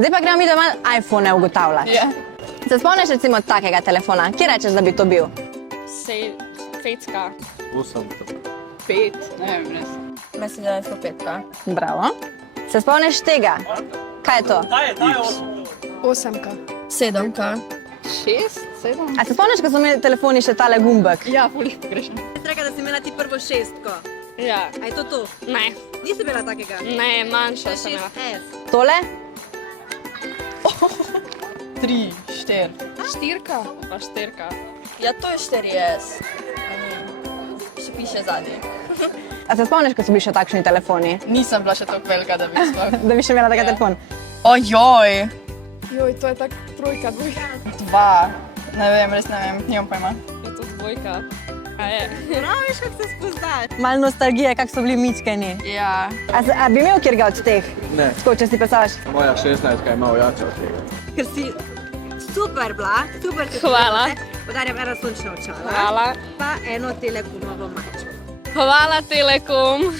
Zdaj pa gremo mi, da malo iPhone ugotavljati. Se spomniš recimo takega telefona? Kje rečeš, da bi to bil? Fejcka. 8. 5, ne vem, res. Mislim, da je to 5. Bravo. Se spomniš tega? Kaj je to? 8. 7. 6, 7. A se spomniš, ko so imeli telefoni še tale gumbek? Ja, ful grešno. Jaz rekla, da si imela ti prvo šestko. Ja. A je to to? Ne, Nisi bila takega? ne, manjša sem imela. 6S. Tole? 3, 4. 4, pa 4. Ja, to je 4S. Še piše zadnji. A se spomniš, ko so bili še takšni telefoni? Nisem bila še tako velika, da bi sploh. Da bi še imela taka telefon? Ojoj, Joj, to je tak 3, 2. 2. Ne vem, res ne vem, nimam pojma. Je to 2. A je? Praviš, kako se spoznaš. Malo nostalgije, kako so bili mičkani. Ja. A bi imel kjerga od teh? Ne. Tako, če si predstavljaš? Moja 16 je malo jača od tega. Ker si super bila, super če Hvala. Podarjam eno sončno očala. Hvala. Pa eno telekomovo mačko. Hvala, Telekom.